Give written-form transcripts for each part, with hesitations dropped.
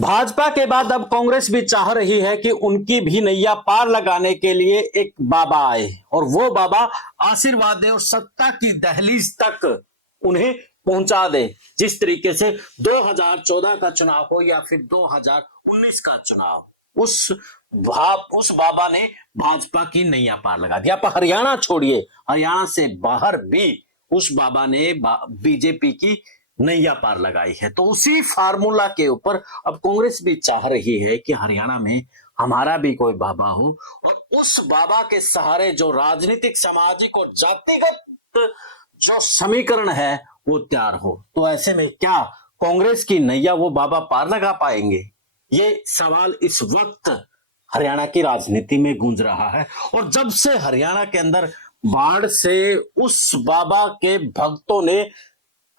भाजपा के बाद अब कांग्रेस भी चाह रही है कि उनकी भी नैया पार लगाने के लिए एक बाबा आए और वो बाबा आशीर्वाद दे और सत्ता की दहलीज तक उन्हें पहुंचा दे। जिस तरीके से 2014 का चुनाव हो या फिर 2019 का चुनाव, उस बाबा ने भाजपा की नैया पार लगा दिया। आप हरियाणा छोड़िए, हरियाणा से बाहर भी उस बाबा ने बीजेपी की नैया पार लगाई है। तो उसी फार्मूला के ऊपर अब कांग्रेस भी चाह रही है कि हरियाणा में हमारा भी कोई बाबा हो और उस बाबा के सहारे जो राजनीतिक, सामाजिक और जातिगत जो समीकरण है वो तैयार हो। तो ऐसे में क्या कांग्रेस की नैया वो बाबा पार लगा पाएंगे? ये सवाल इस वक्त हरियाणा की राजनीति में गूंज रहा है। और जब से हरियाणा के अंदर बाढ़ से उस बाबा के भक्तों ने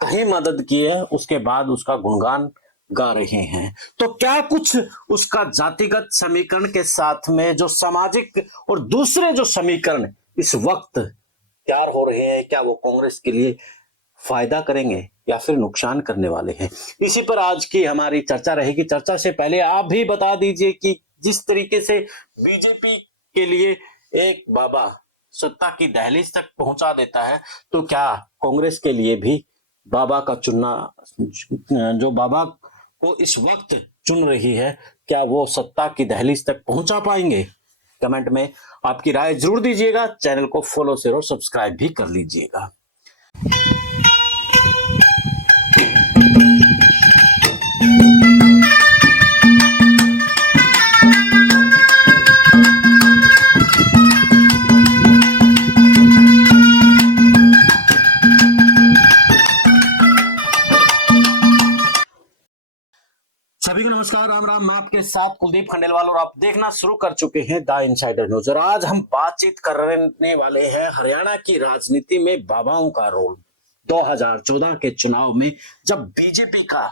कहीं मदद की है, उसके बाद उसका गुणगान गा रहे हैं। तो क्या कुछ उसका जातिगत समीकरण के साथ में जो सामाजिक और दूसरे जो समीकरण इस वक्त तैयार हो रहे हैं, क्या वो कांग्रेस के लिए फायदा करेंगे या फिर नुकसान करने वाले हैं? इसी पर आज की हमारी चर्चा रहेगी। चर्चा से पहले आप भी बता दीजिए कि जिस तरीके से बीजेपी के लिए एक बाबा सत्ता की दहलीज तक पहुंचा देता है, तो क्या कांग्रेस के लिए भी बाबा का चुनना, जो बाबा को इस वक्त चुन रही है, क्या वो सत्ता की दहलीज तक पहुंचा पाएंगे? कमेंट में आपकी राय जरूर दीजिएगा। चैनल को फॉलो, शेयर और सब्सक्राइब भी कर लीजिएगा। सभी को नमस्कार, राम राम। मैं आपके साथ कुलदीप खंडेलवाल और आप देखना शुरू कर चुके हैं द इनसाइडर न्यूज। और आज हम बातचीत करने वाले हैं हरियाणा की राजनीति में बाबाओं का रोल। 2014 के चुनाव में जब बीजेपी का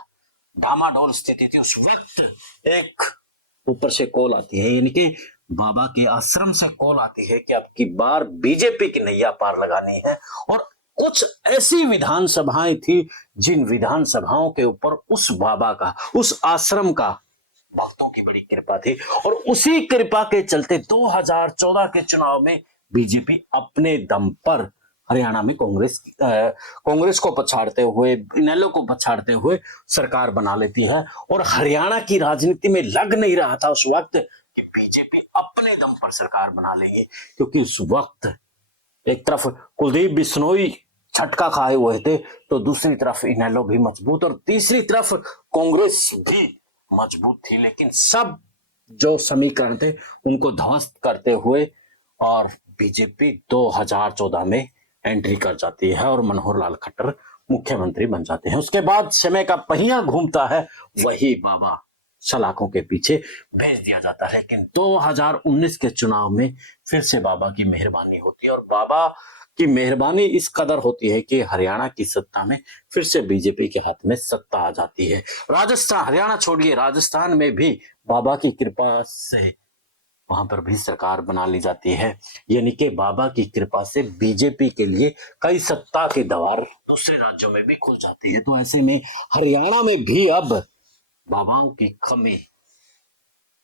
डामाडोल स्थिति थी, उस वक्त एक ऊपर से कॉल आती है, यानी कि बाबा के आश्रम से कॉल आती है कि अब की बार बीजेपी की नैया पार लगानी है। और कुछ ऐसी विधानसभाएं थी जिन विधानसभाओं के ऊपर उस बाबा का, उस आश्रम का भक्तों की बड़ी कृपा थी। और उसी कृपा के चलते 2014 के चुनाव में बीजेपी अपने दम पर हरियाणा में कांग्रेस को पछाड़ते हुए, इनेलो को पछाड़ते हुए सरकार बना लेती है। और हरियाणा की राजनीति में लग नहीं रहा था उस वक्त कि बीजेपी अपने दम पर सरकार बना लेगी, क्योंकि उस वक्त एक तरफ कुलदीप बिश्नोई झटका खाए हुए थे, तो दूसरी तरफ इनेलो भी मजबूत और तीसरी तरफ कांग्रेस भी मजबूत थी। लेकिन सब जो समीकरण थे उनको ध्वस्त करते हुए और बीजेपी 2014 में एंट्री कर जाती है और मनोहर लाल खट्टर मुख्यमंत्री बन जाते हैं। उसके बाद समय का पहिया घूमता है, वही बाबा सलाखों के पीछे भेज दिया जाता है। लेकिन 2019 के चुनाव में फिर से बाबा की मेहरबानी होती है और बाबा की मेहरबानी इस कदर होती है कि हरियाणा की सत्ता में फिर से बीजेपी के हाथ में सत्ता आ जाती है। राजस्थान, हरियाणा छोड़िए, राजस्थान में भी बाबा की कृपा से वहां पर भी सरकार बना ली जाती है। यानी कि बाबा की कृपा से बीजेपी के लिए कई सत्ता के द्वार दूसरे राज्यों में भी खुल जाती है। तो ऐसे में हरियाणा में भी अब बाबाओं की कमी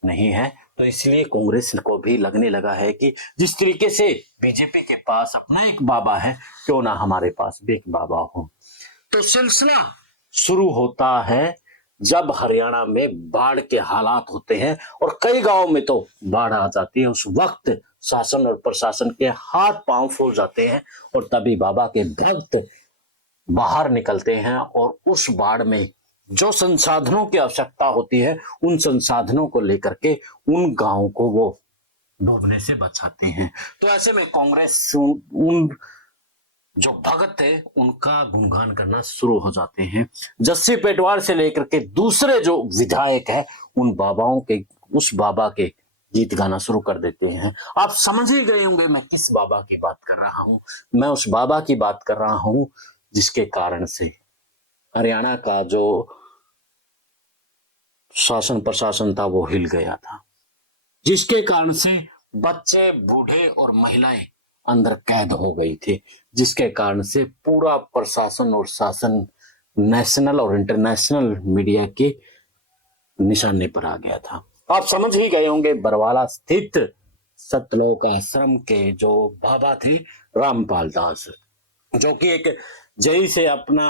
नहीं है। तो इसलिए कांग्रेस को भी लगने लगा है कि जिस तरीके से बीजेपी के पास अपना एक बाबा है, क्यों ना हमारे पास भी एक बाबा हो। तो सिलसिला शुरू होता है जब हरियाणा में बाढ़ के हालात होते हैं और कई गांवों में तो बाढ़ आ जाती है। उस वक्त शासन और प्रशासन के हाथ पांव फूल जाते हैं और तभी बाबा के भक्त बाहर निकलते हैं और उस बाढ़ में जो संसाधनों की आवश्यकता होती है, उन संसाधनों को लेकर के उन गांवों को वो डूबने से बचाते हैं। तो ऐसे में कांग्रेस उन जो भगत है उनका गुणगान करना शुरू हो जाते हैं। जस्सी पेटवार से लेकर के दूसरे जो विधायक है, उन बाबाओं के, उस बाबा के गीत गाना शुरू कर देते हैं। आप समझ ही गए होंगे मैं किस बाबा की बात कर रहा हूं। मैं उस बाबा की बात कर रहा हूं जिसके कारण से हरियाणा का जो शासन प्रशासन था वो हिल गया था, जिसके कारण से बच्चे, बूढ़े और महिलाएं अंदर कैद हो गई थी, जिसके कारण से पूरा प्रशासन और शासन नेशनल और इंटरनेशनल मीडिया के निशाने पर आ गया था। आप समझ ही गए होंगे, बरवाला स्थित सतलोक आश्रम के जो बाबा थे रामपाल दास, जो कि एक जेई से अपना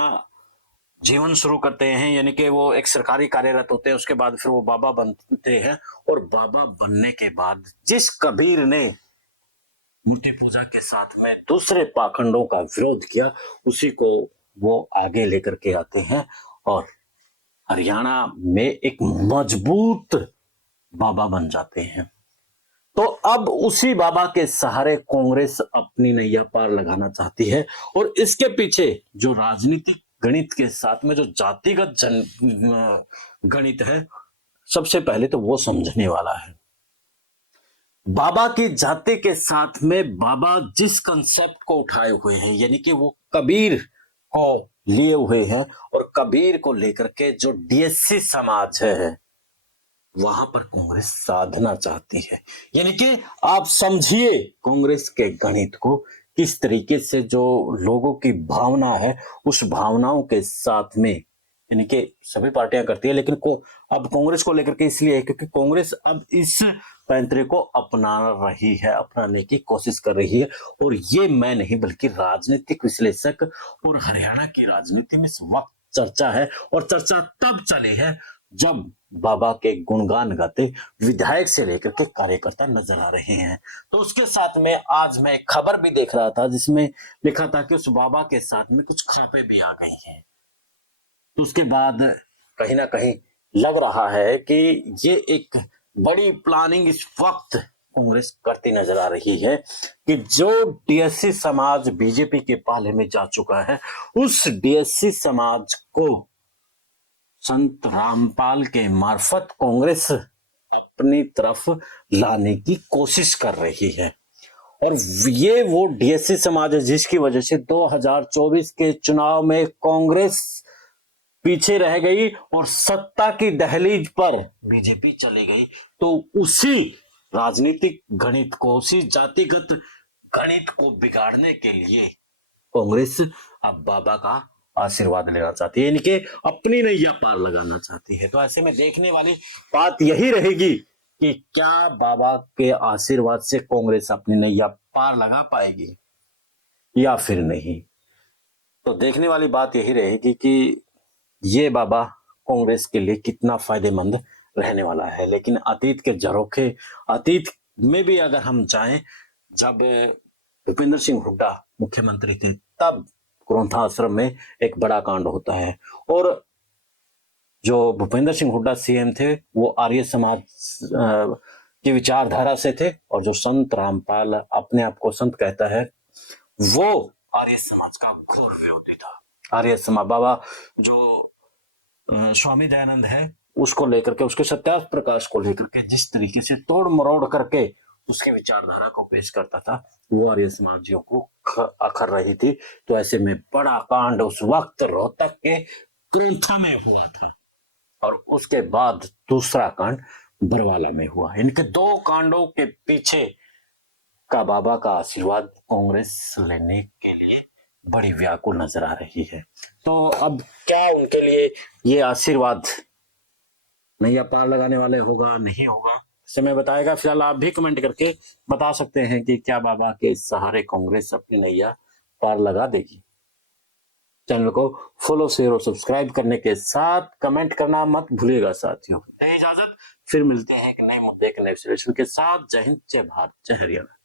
जीवन शुरू करते हैं, यानी कि वो एक सरकारी कार्यरत होते हैं, उसके बाद फिर वो बाबा बनते हैं। और बाबा बनने के बाद जिस कबीर ने मूर्ति पूजा के साथ में दूसरे पाखंडों का विरोध किया, उसी को वो आगे लेकर के आते हैं और हरियाणा में एक मजबूत बाबा बन जाते हैं। तो अब उसी बाबा के सहारे कांग्रेस अपनी नैया पार लगाना चाहती है। और इसके पीछे जो राजनीतिक गणित के साथ में जो जातिगत गणित है, सबसे पहले तो वो समझने वाला है। बाबा की जाति के साथ में बाबा जिस कंसेप्ट को उठाए हुए हैं, यानी कि वो कबीर को लिए हुए हैं, और कबीर को लेकर के जो डीएससी समाज है वहां पर कांग्रेस साधना चाहती है। यानी कि आप समझिए कांग्रेस के गणित को, किस तरीके से जो लोगों की भावना है उस भावनाओं के साथ में, यानी कि सभी पार्टियां करती है, लेकिन अब कांग्रेस को लेकर के इसलिए है क्योंकि कांग्रेस अब इस पैंतरे को अपना रही है, अपनाने की कोशिश कर रही है। और ये मैं नहीं बल्कि राजनीतिक विश्लेषक और हरियाणा की राजनीति में इस वक्त चर्चा है। और चर्चा तब चली है जब बाबा के गुणगान गाते विधायक से लेकर के कार्यकर्ता नजर आ रहे हैं। तो उसके साथ में आज मैं एक खबर भी देख रहा था जिसमें लिखा था कि उस बाबा के साथ में कुछ खापे भी आ गई हैं। तो उसके बाद कहीं ना कहीं लग रहा है कि ये एक बड़ी प्लानिंग इस वक्त कांग्रेस करती नजर आ रही है कि जो डीएससी समाज बीजेपी के पाले में जा चुका है, उस डीएससी समाज को संत रामपाल के मार्फत कांग्रेस अपनी तरफ लाने की कोशिश कर रही है। और ये वो डीएससी समाज है जिसकी वजह से 2024 के चुनाव में कांग्रेस पीछे रह गई और सत्ता की दहलीज पर बीजेपी चली गई। तो उसी राजनीतिक गणित को, उसी जातिगत गणित को बिगाड़ने के लिए कांग्रेस अब बाबा का आशीर्वाद लेना चाहती है, यानी कि अपनी नैया पार लगाना चाहती है। तो ऐसे में देखने वाली बात यही रहेगी कि क्या बाबा के आशीर्वाद से कांग्रेस अपनी नैया पार लगा पाएगी या फिर नहीं। तो देखने वाली बात यही रहेगी कि ये बाबा कांग्रेस के लिए कितना फायदेमंद रहने वाला है। लेकिन अतीत के झरोखे, अतीत में भी अगर हम जाएं, जब भूपेंद्र सिंह हुड्डा मुख्यमंत्री थे तब क्रोंथा आश्रम में एक बड़ा कांड होता है। और जो भूपेंद्र सिंह हुड्डा सीएम थे वो आर्य समाज की विचारधारा से थे, और जो संत रामपाल अपने आप को संत कहता है वो आर्य समाज का घोर विरोधी था। आर्य समाज बाबा जो स्वामी दयानंद है उसको लेकर के, उसके सत्याग्रह प्रकाश को लेकर के जिस तरीके से तोड़ मरोड़ करके उसकी विचारधारा को पेश करता था, वो आर्य समाजियों को अखर रही थी। तो ऐसे में बड़ा कांड उस वक्त रोहतक के क्रोंथा में हुआ था, और उसके बाद दूसरा कांड बरवाला में हुआ। इनके दो कांडों के पीछे का बाबा का आशीर्वाद कांग्रेस लेने के लिए बड़ी व्याकुल नजर आ रही है। तो अब क्या उनके लिए ये आशीर्वाद नैया पार लगाने वाले होगा, नहीं होगा, समय बताएगा। फिलहाल आप भी कमेंट करके बता सकते हैं कि क्या बाबा के सहारे कांग्रेस अपनी नैया पार लगा देगी। चैनल को फॉलो, शेयर और सब्सक्राइब करने के साथ कमेंट करना मत भूलिएगा साथियों। दे इजाजत, फिर मिलते हैं एक नए मुद्दे के नए विश्लेषण के साथ। जय हिंद, जय भारत, जय हरियाणा।